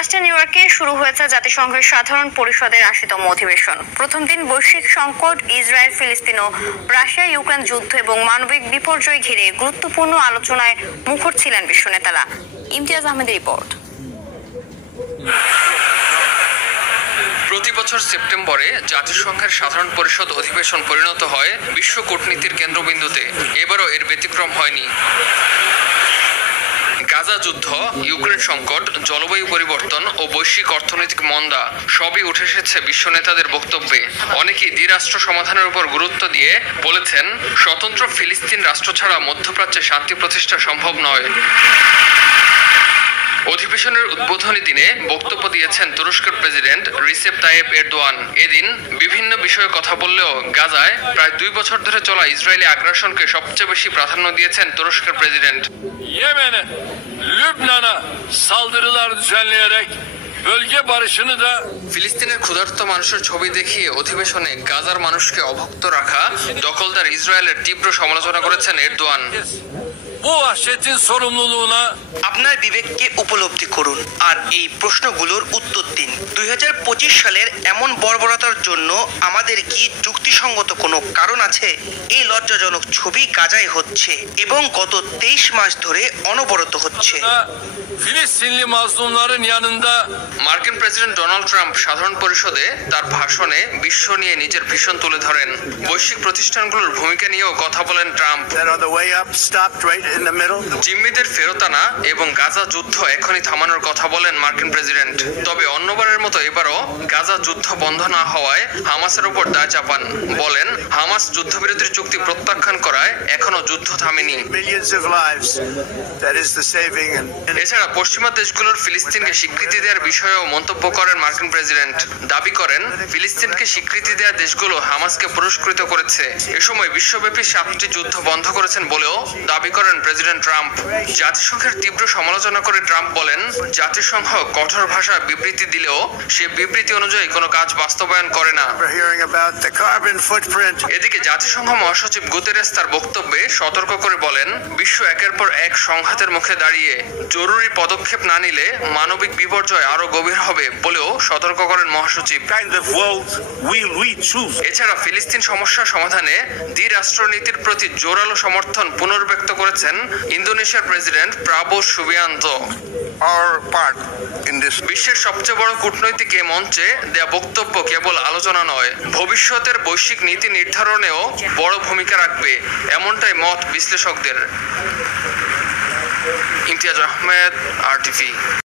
New ইয়র্কে শুরু হয়েছে জাতিসংঘের সাধারণ পরিষদের ৮০তম অধিবেশন। প্রথম দিন বৈশ্বিক সংকট, ইসরায়েল ফিলিস্তিন ও রাশিয়া ইউক্রেন যুদ্ধ এবং মানবিক বিপর্যয় ঘিরে গুরুত্বপূর্ণ আলোচনায় মুখর ছিলেন বিশ্ব নেতারা। ইমতিয়াজ আহমেদের রিপোর্ট। প্রতি বছর সেপ্টেম্বরে জাতিসংঘের সাধারণ পরিষদ অধিবেশন পরিণত হয় বিশ্ব কূটনীতির কেন্দ্রবিন্দুতে। এবারও এর ব্যতিক্রম হয়নি। গাজা যুদ্ধ, ইউক্রেন সংকট, জলবায়ু পরিবর্তন ও বৈশ্বিক অর্থনৈতিক মন্দা সবই উঠে এসেছে বিশ্ব নেতাদের বক্তব্যে। অনেকেই দ্বিরাষ্ট্র সমাধানের উপর গুরুত্ব দিয়ে বলেছেন, স্বতন্ত্র ফিলিস্তিন রাষ্ট্র ছাড়া মধ্যপ্রাচ্যে শান্তি প্রতিষ্ঠা সম্ভব নয়। অধিবেশনের উদ্বোধনী দিনে বক্তব্য দিয়েছেন তুরস্কের প্রেসিডেন্ট রিসেপ তাইয়েপ এরদোয়ান। এদিন বিভিন্ন বিষয়ে কথা bölleও গাজায় প্রায় 2 বছর ধরে চলা ইসরায়েলি আগ্রাসনকে সবচেয়ে বেশি প্রাধান্য দিয়েছেন তুরস্কের president. Yemen'e, Lübnan'a saldırılar düzenleyerek bölge barışını da ফিলিস্তিনের ক্ষুধার্ত মানুষের ছবি দেখিয়ে অধিবেশনে গাজার মানুষকে অভুক্ত রাখা দখলদার ইসরায়েলের তীব্র সমালোচনা করেছেন এরদোয়ান। bu vahşetin sorumluluğuna আপনার বিবেককে উপলব্ধি করুন আর এই প্রশ্নগুলোর উত্তর দিন। 2025 সালের এমন বর্বরতার জন্য আমাদের কি যুক্তিসঙ্গত কোনো কারণ আছে? এই লজ্জাজনক ছবি গাজায় হচ্ছে এবং গত 23 মাস ধরে অনবরত হচ্ছে। Filistinli mazlumların yanında মার্কিন প্রেসিডেন্ট ডোনাল্ড ট্রাম্প সাধারণ পরিষদে তার ভাষণে বিশ্ব নিয়ে নিজের ভীষণ তুলে ধরেন। বৈশ্বিক প্রতিষ্ঠানগুলোর ভূমিকা নিয়েও কথা বলেন ট্রাম্প। জিম্মিদের ফেরত আনা এবং গাজা যুদ্ধ এখনই থামানোর কথা বলেন মার্কিন প্রেসিডেন্ট। তবে অন্যবারের মতো এবারও গাজা যুদ্ধ বন্ধ না হওয়ায় হামাসের উপর দায় চাপান। বলেন, হামাস যুদ্ধবিরতির চুক্তি প্রত্যাখ্যান করায় এখনো যুদ্ধ থামেনি। এছাড়া পশ্চিমা দেশগুলোর ফিলিস্তিনকে স্বীকৃতি দেওয়ার বিষয়েও মন্তব্য করেন মার্কিন প্রেসিডেন্ট। দাবি করেন, ফিলিস্তিনকে স্বীকৃতি দেওয়া দেশগুলো হামাসকে পুরস্কৃত করেছে। এ সময় বিশ্বব্যাপী 7টি যুদ্ধ বন্ধ করেছেন বলেও দাবি করেন প্রেসিডেন্ট ট্রাম্প। জাতিসংঘের তীব্র সমালোচনা করে ট্রাম্প বলেন, জাতিসংঘ কঠোর ভাষায় বিবৃতি দিলেও সে বিবৃতি অনুযায়ী কোনো কাজ বাস্তবায়ন করে না। এদিকে জাতিসংঘ মহাসচিব গুতেরেস তার বক্তব্যে সতর্ক করে বলেন, বিশ্ব একের পর এক সংঘাতের মুখে দাঁড়িয়ে জরুরি পদক্ষেপ না নিলে মানবিক বিপর্যয় আরো গভীর হবে বলেও সতর্ক করেন মহাসচিব। এছাড়া ফিলিস্তিন সমস্যা সমাধানে দ্বিরাষ্ট্রনীতির প্রতি জোরালো সমর্থন পুনর্ব্যক্ত করেছেন ইন্দোনেশিয়ার প্রেসিডেন্ট প্রাবো সুবিয়ান্তো। বিশ্বের সবচেয়ে বড় কূটনৈতিক মঞ্চে দেয়া বক্তব্য কেবল আলোচনা নয়, ভবিষ্যতের বৈশ্বিক নীতি নির্ধারণেও বড় ভূমিকা রাখবে, এমনটাই মত বিশ্লেষকদের। ইমতিয়াজ আহমেদ, RTV।